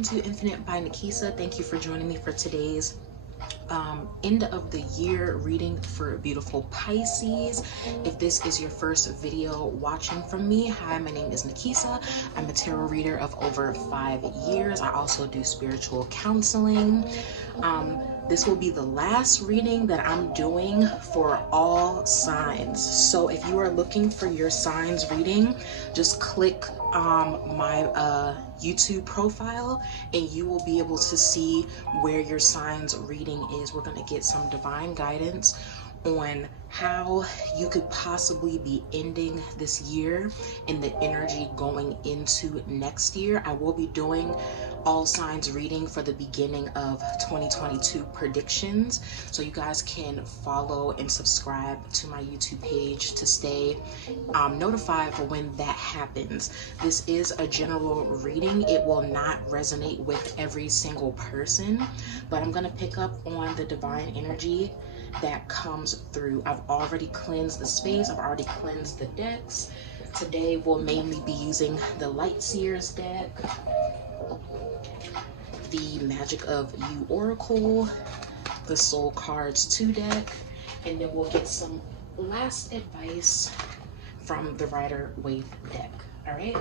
welcome to Infinite by Nikesa. Thank you for joining me for today's end of the year reading for beautiful Pisces. If this is your first video watching from me, hi, my name is Nikesa. I'm a tarot reader of over 5 years. I also do spiritual counseling. This will be the last reading that I'm doing for all signs. So if you are looking for your signs reading, just click my YouTube profile and you will be able to see where your signs reading is. We're going to get some divine guidance on how you could possibly be ending this year and the energy going into next year. I will be doing all signs reading for the beginning of 2022 predictions, so you guys can follow and subscribe to my YouTube page to stay notified for when that happens. This is a general reading. It will not resonate with every single person, but I'm going to pick up on the divine energy that comes through. I've already cleansed the space. I've already cleansed the decks. Today we'll mainly be using the Light Seers deck, the Magic of You Oracle, the Soul Cards 2 deck, and then we'll get some last advice from the Rider Waite deck. All right,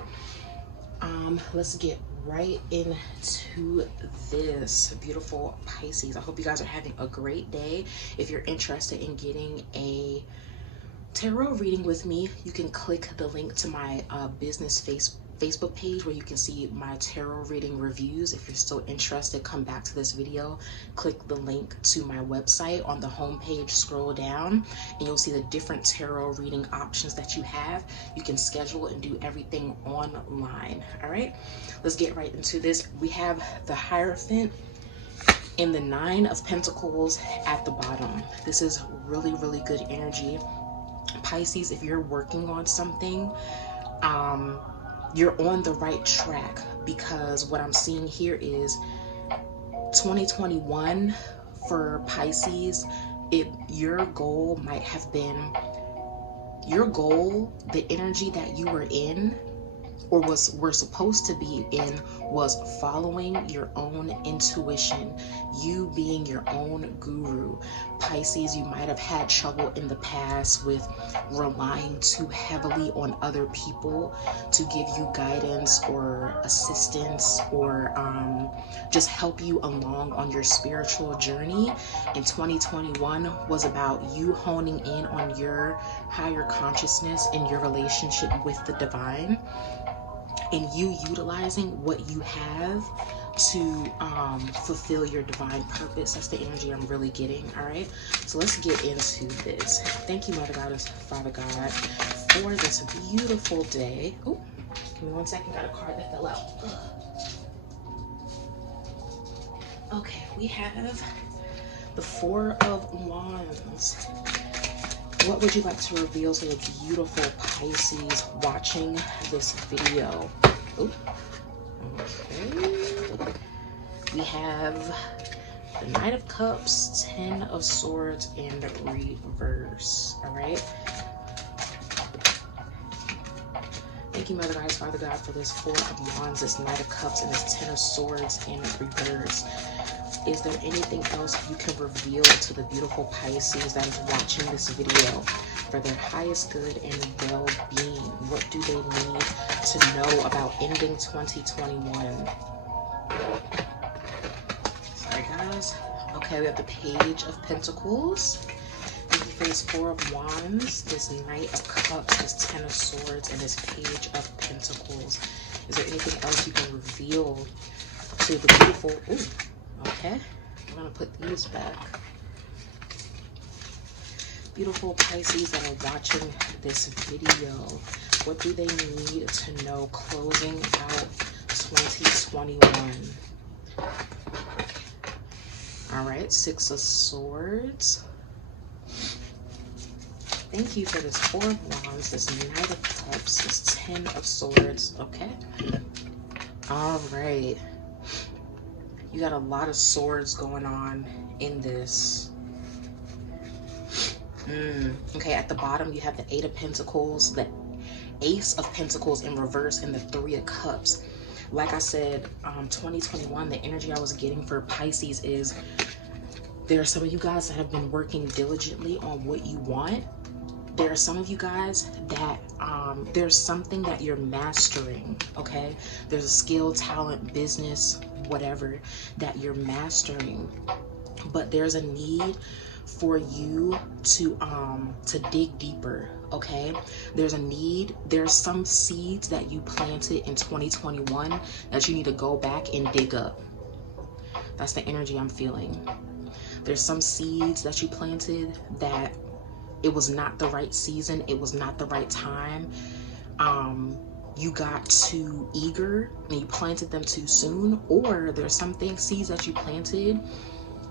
let's get right into this, beautiful Pisces. I hope you guys are having a great day. If you're interested in getting a tarot reading with me, you can click the link to my business Facebook page where you can see my tarot reading reviews. If you're still interested, come back to this video, click the link to my website. On the home page, scroll down and you'll see the different tarot reading options that you have. You can schedule and do everything online. All right, let's get right into this. We have the Hierophant and the Nine of Pentacles at the bottom. This is really, really good energy. Pisces, if you're working on something, you're on the right track, because what I'm seeing here is 2021 for Pisces, your goal might have been, the energy that you were in or were supposed to be in was following your own intuition, you being your own guru. Pisces, you might have had trouble in the past with relying too heavily on other people to give you guidance or assistance or just help you along on your spiritual journey. And 2021 was about you honing in on your higher consciousness and your relationship with the divine, and you utilizing what you have to fulfill your divine purpose. That's the energy I'm really getting. All right, so let's get into this. Thank you, Mother Goddess, Father God, for this beautiful day. Oh, give me 1 second, got a card that fell out. Okay, we have the Four of Wands. What would you like to reveal to the beautiful Pisces watching this video? Ooh. Okay. We have the Knight of Cups, Ten of Swords, and reverse. All right. Thank you, Mother Goddess, Father God, for this Four of Wands, this Knight of Cups, and this Ten of Swords in reverse. Is there anything else you can reveal to the beautiful Pisces that is watching this video for their highest good and well-being? What do they need to know about ending 2021? Sorry, guys. Okay, we have the Page of Pentacles. Thank you for this Four of Wands, this Knight of Cups, this Ten of Swords, and this Page of Pentacles. Is there anything else you can reveal to the beautiful... Ooh. Okay, I'm gonna put these back. Beautiful Pisces that are watching this video, what do they need to know closing out 2021? All right, Six of Swords. Thank you for this Four of Wands, this Knight of Cups, this Ten of Swords. Okay. All right. You got a lot of swords going on in this. Okay, at the bottom you have the Eight of Pentacles, the Ace of Pentacles in reverse, and the Three of Cups. Like I said, 2021, the energy I was getting for Pisces is there are some of you guys that have been working diligently on what you want. There are some of you guys that there's something that you're mastering, okay? There's a skill, talent, business, whatever that you're mastering, but there's a need for you to dig deeper, okay? There's a need, there's some seeds that you planted in 2021 that you need to go back and dig up. That's the energy I'm feeling. There's some seeds that you planted that it was not the right season, it was not the right time. You got too eager and you planted them too soon, or there's some things, seeds that you planted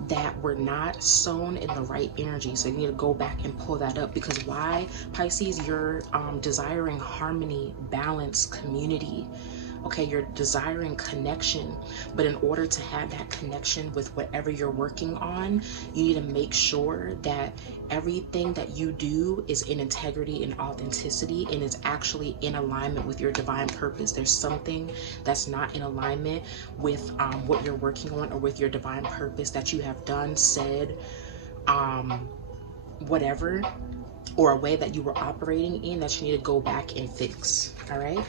that were not sown in the right energy. So you need to go back and pull that up, because why, Pisces, you're desiring harmony, balance, community. Okay, you're desiring connection, but in order to have that connection with whatever you're working on, you need to make sure that everything that you do is in integrity and authenticity and is actually in alignment with your divine purpose. There's something that's not in alignment with what you're working on or with your divine purpose that you have done, said, whatever, or a way that you were operating in that you need to go back and fix. All right,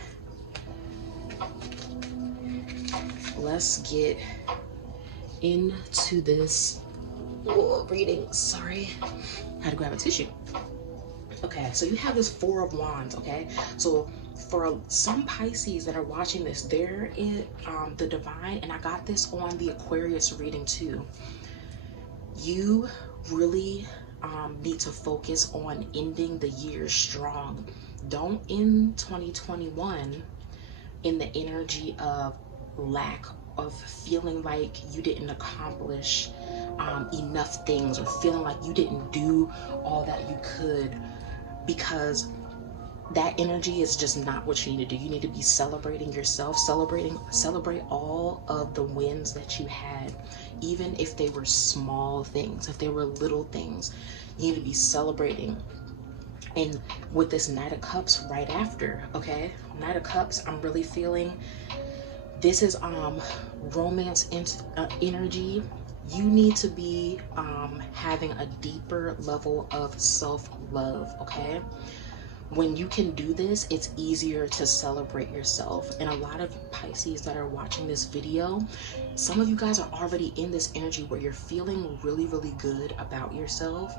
let's get into this reading. Sorry, I had to grab a tissue. Okay, so you have this Four of Wands, okay? So for some Pisces that are watching this, there is the divine, and I got this on the Aquarius reading too. You really need to focus on ending the year strong. Don't end 2021 in the energy of lack, of feeling like you didn't accomplish enough things, or feeling like you didn't do all that you could, because that energy is just not what you need to do. You need to be celebrating yourself, celebrate all of the wins that you had, even if they were small things, if they were little things. You need to be celebrating. And with this Knight of Cups right after, okay, Knight of Cups, I'm really feeling this is romance energy. You need to be having a deeper level of self-love, okay? When you can do this, it's easier to celebrate yourself. And a lot of Pisces that are watching this video, some of you guys are already in this energy where you're feeling really, really good about yourself.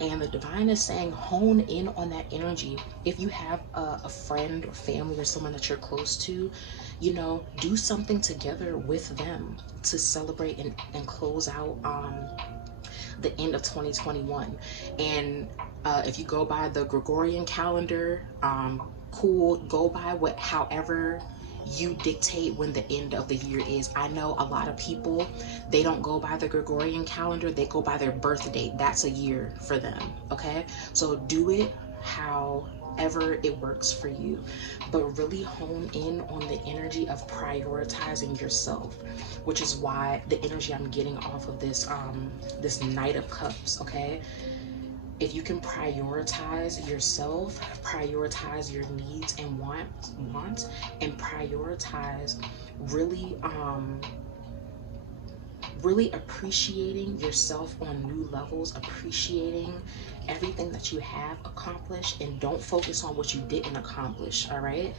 And the divine is saying, hone in on that energy. If you have a friend or family or someone that you're close to, you know, do something together with them to celebrate and close out the end of 2021. And if you go by the Gregorian calendar, cool, go by however you dictate when the end of the year is. I know a lot of people, they don't go by the Gregorian calendar, they go by their birth date. That's a year for them, okay? So do it however it works for you, but really hone in on the energy of prioritizing yourself, which is why the energy I'm getting off of this this Knight of Cups, okay? If you can prioritize yourself, prioritize your needs and wants, and prioritize really really appreciating yourself on new levels, appreciating everything that you have accomplished, and don't focus on what you didn't accomplish, all right?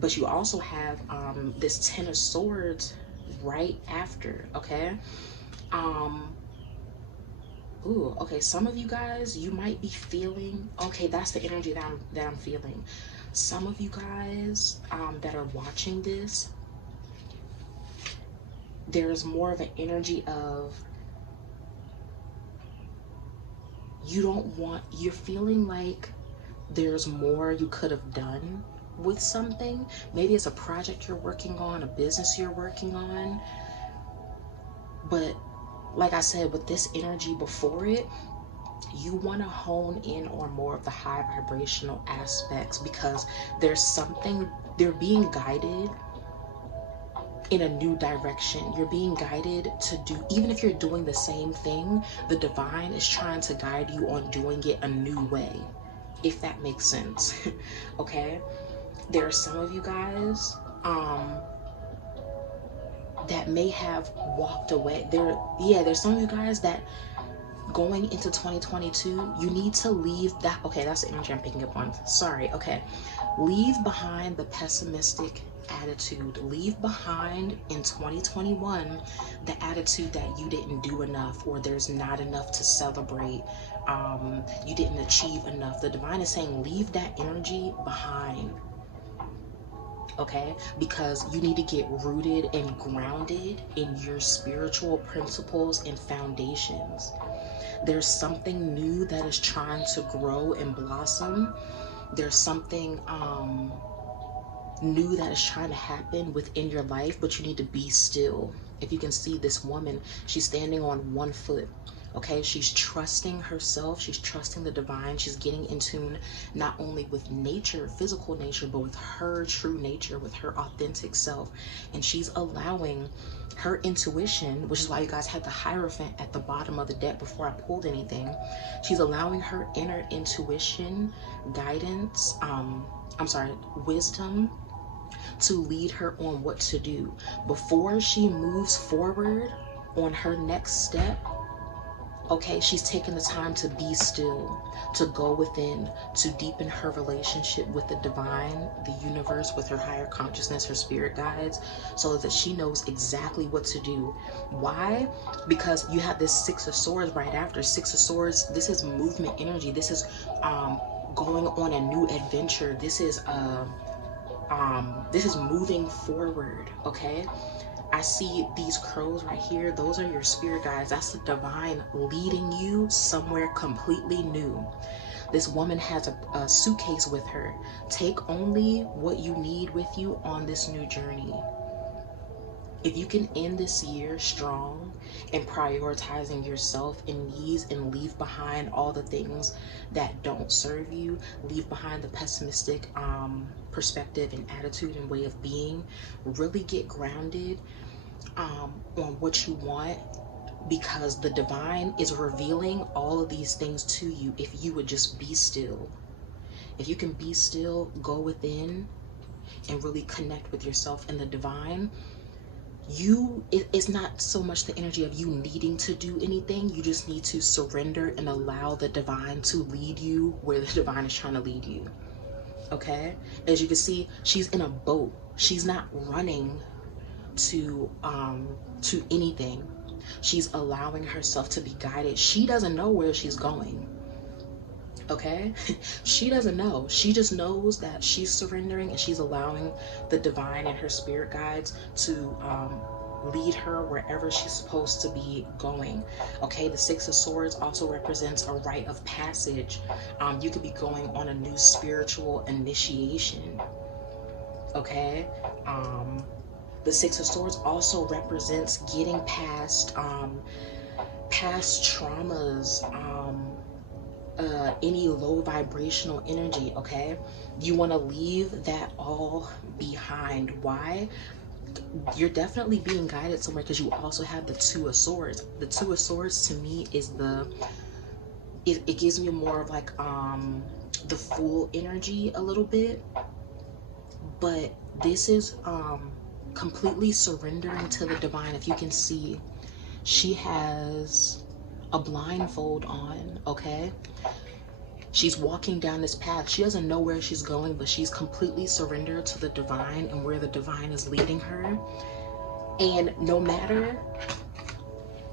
But you also have this Ten of Swords right after, okay? Ooh, okay, some of you guys, you might be feeling, okay, that's the energy that I'm feeling. Some of you guys that are watching this, there's more of an energy of you're feeling like there's more you could have done with something. Maybe it's a project you're working on, a business you're working on, but like I said, with this energy before it, you want to hone in on more of the high vibrational aspects, because there's something, they're being guided in a new direction. You're being guided to do, even if you're doing the same thing, the divine is trying to guide you on doing it a new way, if that makes sense. Okay, there are some of you guys that may have walked away. There's some of you guys that going into 2022, you need to leave that. Okay, that's the energy I'm picking up on. Sorry. Okay. Leave behind the pessimistic attitude. Leave behind in 2021 the attitude that you didn't do enough, or there's not enough to celebrate. You didn't achieve enough. The divine is saying leave that energy behind. Okay, because you need to get rooted and grounded in your spiritual principles and foundations. There's something new that is trying to grow and blossom. There's something new that is trying to happen within your life, but you need to be still. If you can see this woman, she's standing on one foot. Okay, she's trusting herself, she's trusting the divine, she's getting in tune not only with nature, physical nature, but with her true nature, with her authentic self. And she's allowing her intuition, which is why you guys had the Hierophant at the bottom of the deck before I pulled anything. She's allowing her inner intuition, guidance, wisdom, to lead her on what to do. Before she moves forward on her next step, okay, she's taking the time to be still, to go within, to deepen her relationship with the divine, the universe, with her higher consciousness, her spirit guides, so that she knows exactly what to do. Why? Because you have this Six of Swords right after. Six of Swords, this is movement energy. This is going on a new adventure. This is moving forward, okay? I see these crows right here. Those are your spirit guides. That's the divine leading you somewhere completely new. This woman has a suitcase with her. Take only what you need with you on this new journey. If you can end this year strong and prioritizing yourself and needs, and leave behind all the things that don't serve you, leave behind the pessimistic perspective and attitude and way of being, really get grounded on what you want, because the divine is revealing all of these things to you if you would just be still. If you can be still, go within and really connect with yourself and the divine, it's not so much the energy of you needing to do anything. You just need to surrender and allow the divine to lead you where the divine is trying to lead you. Okay, as you can see, she's in a boat. She's not running to anything. She's allowing herself to be guided. She doesn't know where she's going. Okay, she doesn't know. She just knows that she's surrendering and she's allowing the divine and her spirit guides to lead her wherever she's supposed to be going. Okay, the Six of Swords also represents a rite of passage. You could be going on a new spiritual initiation. Okay, the Six of Swords also represents getting past past traumas, any low vibrational energy. Okay, you want to leave that all behind. Why? You're definitely being guided somewhere, because you also have the Two of Swords. The Two of Swords to me is it gives me more of like the Fool energy a little bit, but this is completely surrendering to the divine. If you can see, she has a blindfold on. Okay, she's walking down this path. She doesn't know where she's going, but she's completely surrendered to the divine and where the divine is leading her. And no matter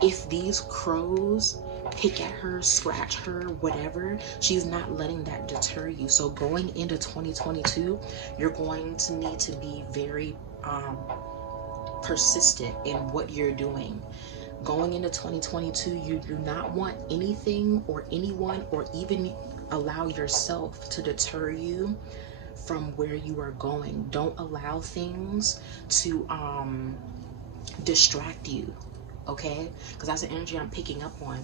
if these crows pick at her, scratch her, whatever, she's not letting that deter you. So going into 2022, you're going to need to be very persistent in what you're doing. Going into 2022, you do not want anything or anyone, or even allow yourself to deter you from where you are going. Don't allow things to distract you, okay? Because that's the energy I'm picking up on.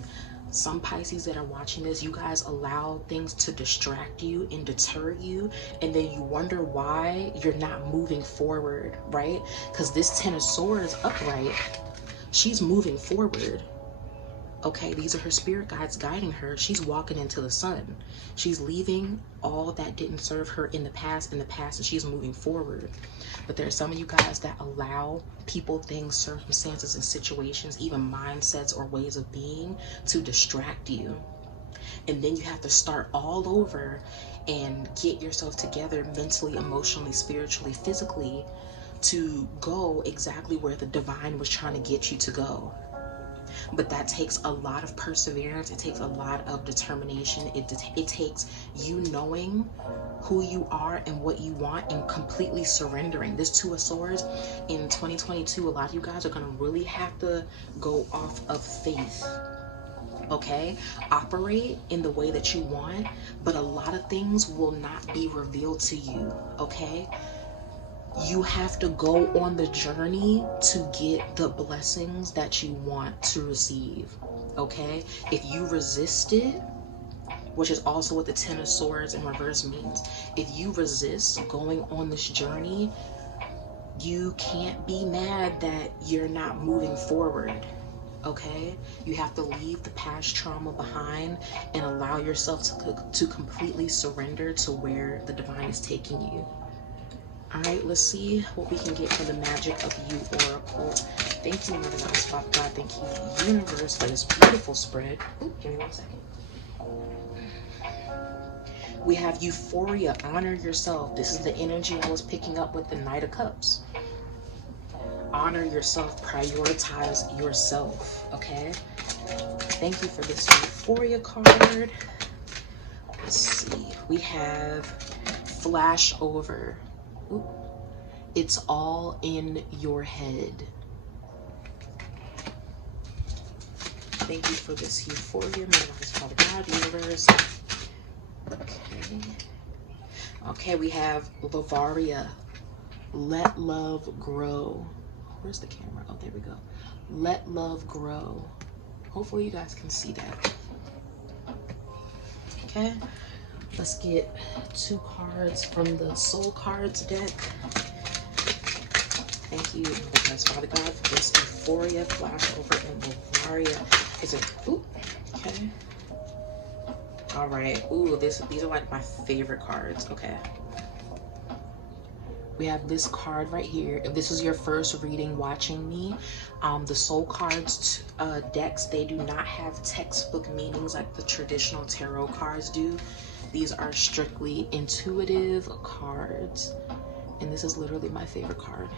Some Pisces that are watching this, you guys allow things to distract you and deter you, and then you wonder why you're not moving forward, right? Because this Ten of Swords upright, she's moving forward. Okay, these are her spirit guides guiding her. She's walking into the sun. She's leaving all that didn't serve her in the past, and she's moving forward. But there are some of you guys that allow people, things, circumstances, and situations, even mindsets or ways of being, to distract you. And then you have to start all over and get yourself together mentally, emotionally, spiritually, physically, to go exactly where the divine was trying to get you to go. But that takes a lot of perseverance. It takes a lot of determination. It takes you knowing who you are and what you want and completely surrendering. This Two of Swords in 2022, a lot of you guys are going to really have to go off of faith. Okay, operate in the way that you want, but a lot of things will not be revealed to you. Okay, you have to go on the journey to get the blessings that you want to receive. Okay, if you resist it, which is also what the Ten of Swords in reverse means, if you resist going on this journey, you can't be mad that you're not moving forward. Okay, you have to leave the past trauma behind and allow yourself to completely surrender to where the divine is taking you. All right, let's see what we can get for the Magic of You Oracle. Thank you, Mother Goddess, Father God. Thank you, Universe, for this beautiful spread. Ooh, give me 1 second. We have Euphoria. Honor yourself. This is the energy I was picking up with the Knight of Cups. Honor yourself. Prioritize yourself. Okay. Thank you for this Euphoria card. Let's see. We have Flash Over. Ooh. It's all in your head. Thank you for this Euphoria. My love is Father God, Universe. Okay. Okay, we have Lavaria. Let love grow. Where's the camera? Oh, there we go. Let love grow. Hopefully you guys can see that. Okay. Let's get 2 cards from the Soul Cards deck. Thank you, Father God, for this Euphoria, Flash Over, and Lavaria. Is it? Ooh. Okay. All right. Ooh, these are like my favorite cards. Okay. We have this card right here. If this is your first reading watching me, the Soul Cards decks, they do not have textbook meanings like the traditional tarot cards do. These are strictly intuitive cards. And this is literally my favorite card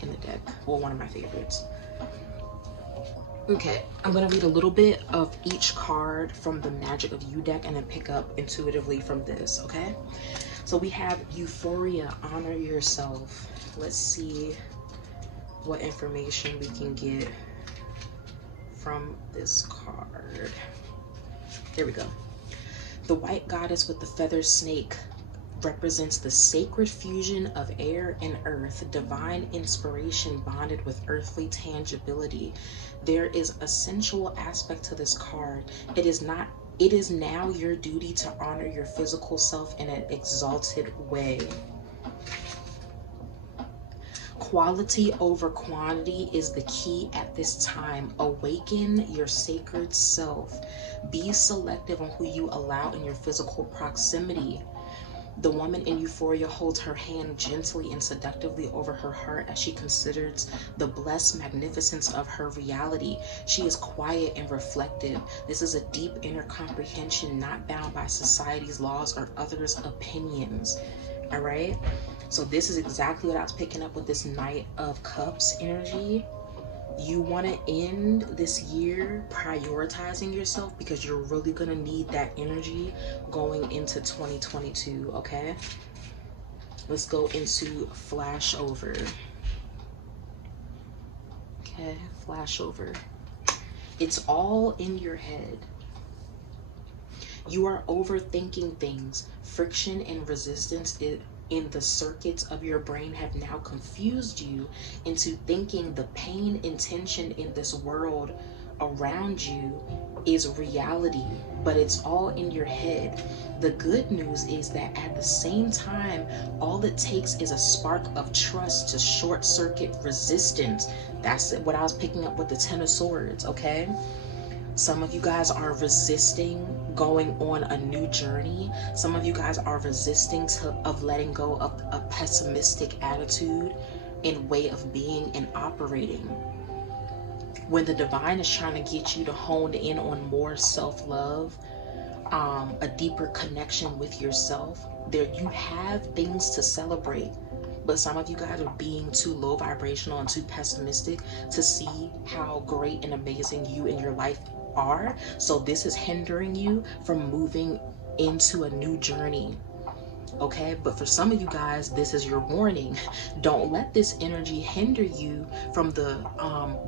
in the deck. Well, one of my favorites. Okay, I'm going to read a little bit of each card from the Magic of You deck and then pick up intuitively from this, okay? So we have Euphoria, honor yourself. Let's see what information we can get from this card. There we go. The white goddess with the feather snake represents the sacred fusion of air and earth, divine inspiration bonded with earthly tangibility. There is a sensual aspect to this card. It is now your duty to honor your physical self in an exalted way. Quality over quantity is the key at this time. Awaken your sacred self. Be selective on who you allow in your physical proximity. The woman in Euphoria holds her hand gently and seductively over her heart as she considers the blessed magnificence of her reality. She is quiet and reflective. This is a deep inner comprehension, not bound by society's laws or others' opinions. All right? So this is exactly what I was picking up with this Knight of Cups energy. You want to end this year prioritizing yourself because you're really going to need that energy going into 2022, okay? Let's go into Flash Over. Okay, Flash Over. It's all in your head. You are overthinking things. Friction and resistance in the circuits of your brain have now confused you into thinking the pain and tension in this world around you is reality, but it's all in your head. The good news is that at the same time, all it takes is a spark of trust to short circuit resistance. That's what I was picking up with the Ten of Swords, okay? Some of you guys are resisting going on a new journey. Some of you guys are resisting of letting go of a pessimistic attitude and way of being and operating. When the divine is trying to get you to hone in on more self-love, a deeper connection with yourself, there you have things to celebrate. But some of you guys are being too low vibrational and too pessimistic to see how great and amazing you and your life are. So this is hindering you from moving into a new journey. Okay, but for some of you guys, this is your warning. Don't let this energy hinder you from the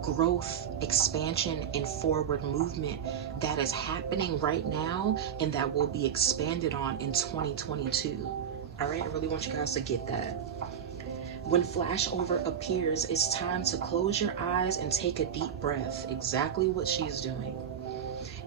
growth, expansion, and forward movement that is happening right now and that will be expanded on in 2022. All right, I really want you guys to get that. When flashover appears, it's time to close your eyes and take a deep breath, exactly what she's doing.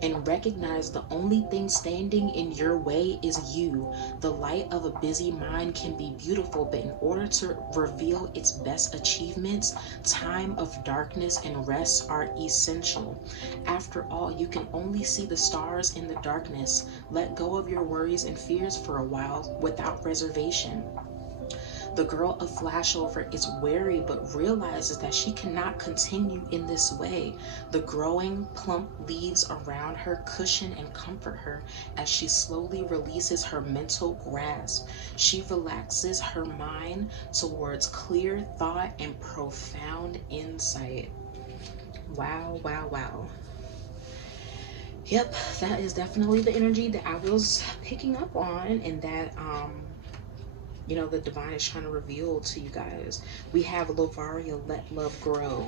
And recognize the only thing standing in your way is you. The light of a busy mind can be beautiful, but in order to reveal its best achievements, time of darkness and rest are essential. After all, you can only see the stars in the darkness. Let go of your worries and fears for a while without reservation. The girl of flashover is wary but realizes that she cannot continue in this way. The growing plump leaves around her cushion and comfort her as she slowly releases her mental grasp. She relaxes her mind towards clear thought and profound insight. Wow, wow, wow. Yep, that is definitely the energy that I was picking up on, and that you know, the divine is trying to reveal to you guys. We have Lovaria, let love grow.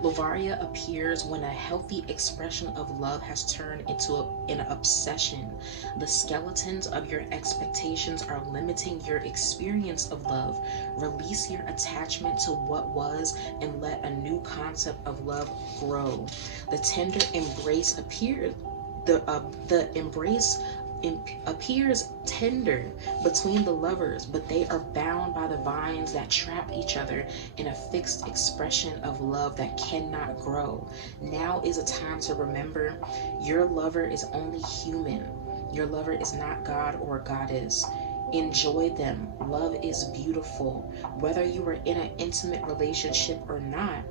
Lovaria appears when a healthy expression of love has turned into an obsession. The skeletons of your expectations are limiting your experience of love. Release your attachment to what was and let a new concept of love grow. The tender embrace appears. The embrace appears tender between the lovers, but they are bound by the vines that trap each other in a fixed expression of love that cannot grow. Now is a time to remember your lover is only human. Your lover is not God or goddess. Enjoy them. Love is beautiful. Whether you are in an intimate relationship or not,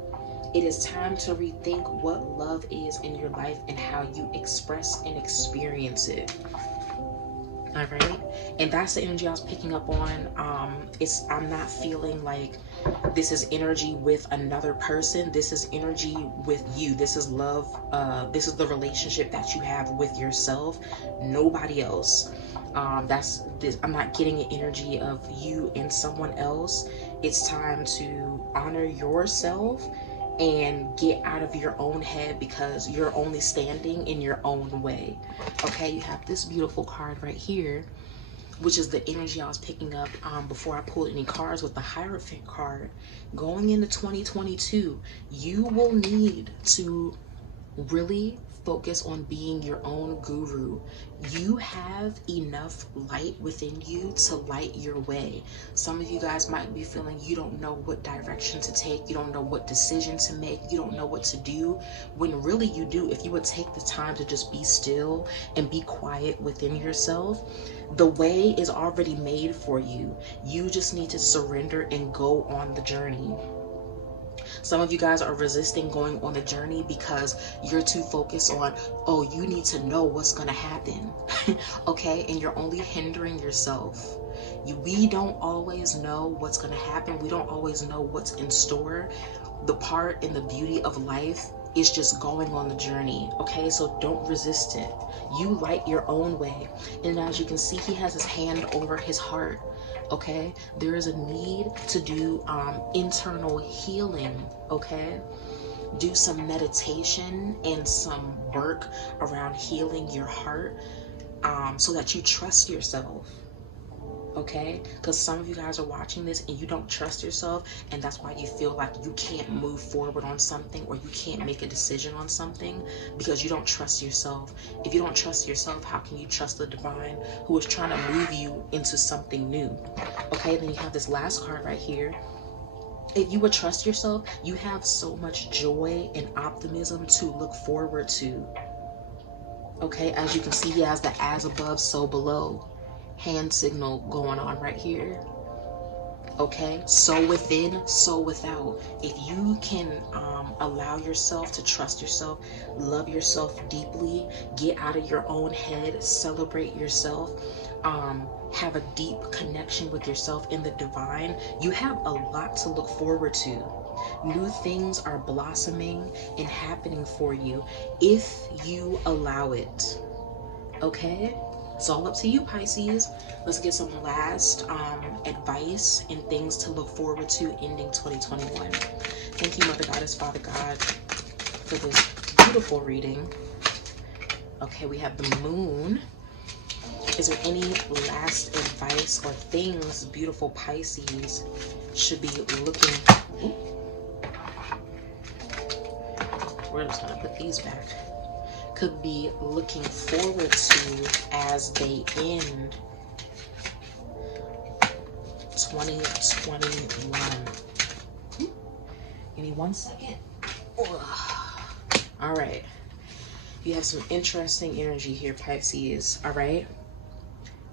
it is time to rethink what love is in your life and how you express and experience it. All right, and that's the energy I was picking up on. I'm not feeling like this is energy with another person. This is energy with you. This is love. This is the relationship that you have with yourself, nobody else. That's this. I'm not getting an energy of you and someone else. It's time to honor yourself and get out of your own head, because you're only standing in your own way. Okay, you have this beautiful card right here, which is the energy I was picking up before I pulled any cards with the Hierophant card. Going into 2022, you will need to really focus on being your own guru. You have enough light within you to light your way. Some of you guys might be feeling you don't know what direction to take. You don't know what decision to make. You don't know what to do, when really you do. If you would take the time to just be still and be quiet within yourself, the way is already made for you. You just need to surrender and go on the journey. Some of you guys are resisting going on the journey because you're too focused on, oh, you need to know what's going to happen. Okay, and you're only hindering yourself. We don't always know what's going to happen. We don't always know what's in store. The part and the beauty of life is just going on the journey. Okay, so don't resist it. You light your own way. And as you can see, he has his hand over his heart. Okay, there is a need to do internal healing. Okay, do some meditation and some work around healing your heart, so that you trust yourself. Okay, because some of you guys are watching this and you don't trust yourself, and that's why you feel like you can't move forward on something, or you can't make a decision on something, because you don't trust yourself. If you don't trust yourself, how can you trust the divine, who is trying to move you into something new? Okay, then you have this last card right here, If you would trust yourself, you have so much joy and optimism to look forward to. Okay, as you can see, he has the as above, so below hand signal going on right here. Okay, so within, so without. If you can allow yourself to trust yourself, love yourself deeply, get out of your own head, celebrate yourself, have a deep connection with yourself in the divine, you have a lot to look forward to. New things are blossoming and happening for you if you allow it. Okay, it's all up to you, Pisces. Let's get some last advice and things to look forward to ending 2021. Thank you, Mother Goddess, Father God, for this beautiful reading. Okay, we have the moon. Is there any last advice or things beautiful Pisces should be looking? We're just gonna put these back. Could be looking forward to as they end 2021. Give me 1 second. All right. You have some interesting energy here, Pisces. All right.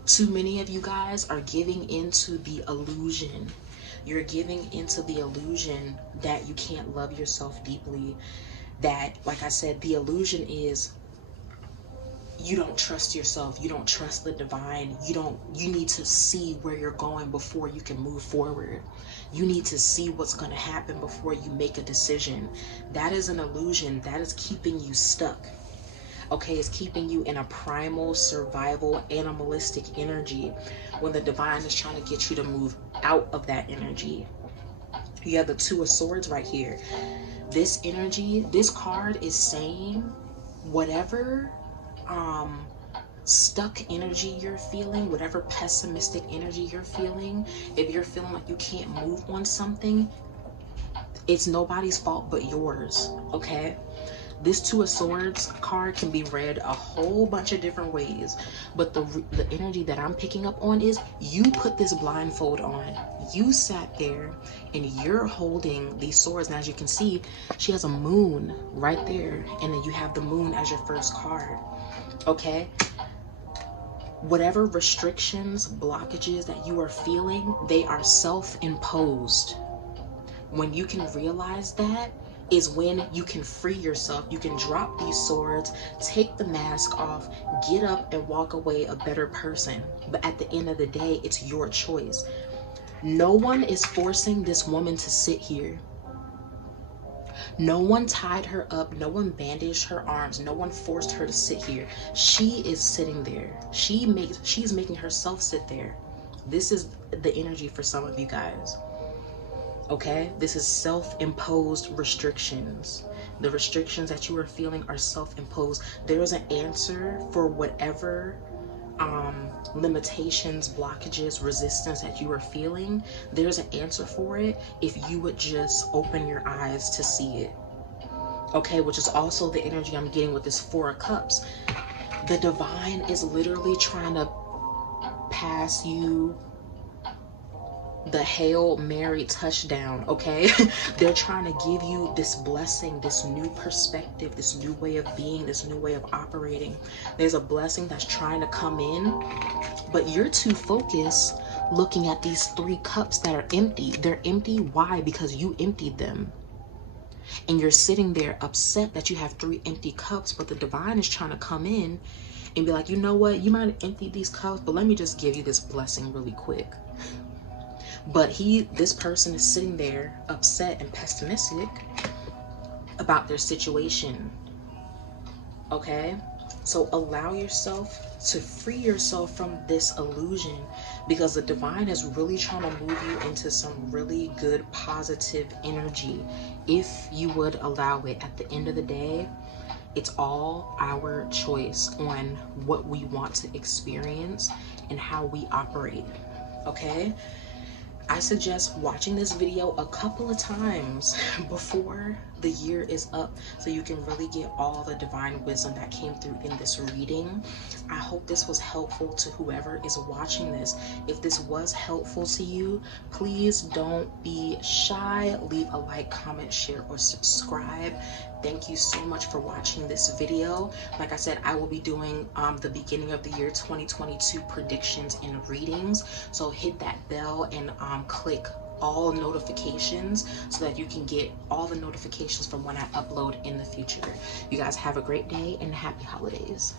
Too many of you guys are giving into the illusion. You're giving into the illusion that you can't love yourself deeply. That, like I said, the illusion is you don't trust yourself, you don't trust the divine, you need to see where you're going before you can move forward. You need to see what's going to happen before you make a decision. That is an illusion. That is keeping you stuck. Okay, it's keeping you in a primal, survival, animalistic energy when the divine is trying to get you to move out of that energy. You have the Two of Swords right here. This energy, this card is saying whatever stuck energy you're feeling, whatever pessimistic energy you're feeling, if you're feeling like you can't move on something, it's nobody's fault but yours. Okay, this Two of Swords card can be read a whole bunch of different ways, but the energy that I'm picking up on is you put this blindfold on, you sat there and you're holding these swords. And as you can see, she has a moon right there, and then you have the moon as your first card. Okay, whatever restrictions, blockages that you are feeling, they are self-imposed. When you can realize that is when you can free yourself. You can drop these swords, take the mask off, get up and walk away a better person. But at the end of the day, it's your choice. No one is forcing this woman to sit here. No one tied her up, no one bandaged her arms, no one forced her to sit here. She is sitting there. She's making herself sit there. This is the energy for some of you guys. Okay, this is self-imposed restrictions. The restrictions that you are feeling are self-imposed. There is an answer for whatever limitations, blockages, resistance that you are feeling. There's an answer for it if you would just open your eyes to see it. Okay, which is also the energy I'm getting with this Four of Cups. The divine is literally trying to pass you the Hail Mary touchdown. Okay, they're trying to give you this blessing, this new perspective, this new way of being, this new way of operating. There's a blessing that's trying to come in, but you're too focused looking at these 3 cups that are empty. They're empty. Why? Because you emptied them. And you're sitting there upset that you have 3 empty cups, but the divine is trying to come in and be like, you know what, you might have emptied these cups, but let me just give you this blessing really quick. But this person is sitting there upset and pessimistic about their situation. Okay, so allow yourself to free yourself from this illusion, because the divine is really trying to move you into some really good positive energy if you would allow it. At the end of the day, it's all our choice on what we want to experience and how we operate. Okay, I suggest watching this video a couple of times before the year is up, so you can really get all the divine wisdom that came through in this reading. I hope this was helpful to whoever is watching this. If this was helpful to you, please don't be shy. Leave a like, comment, share, or subscribe. Thank you so much for watching this video. Like I said, I will be doing the beginning of the year 2022 predictions and readings. So hit that bell and click all notifications so that you can get all the notifications from when I upload in the future. You guys have a great day and happy holidays.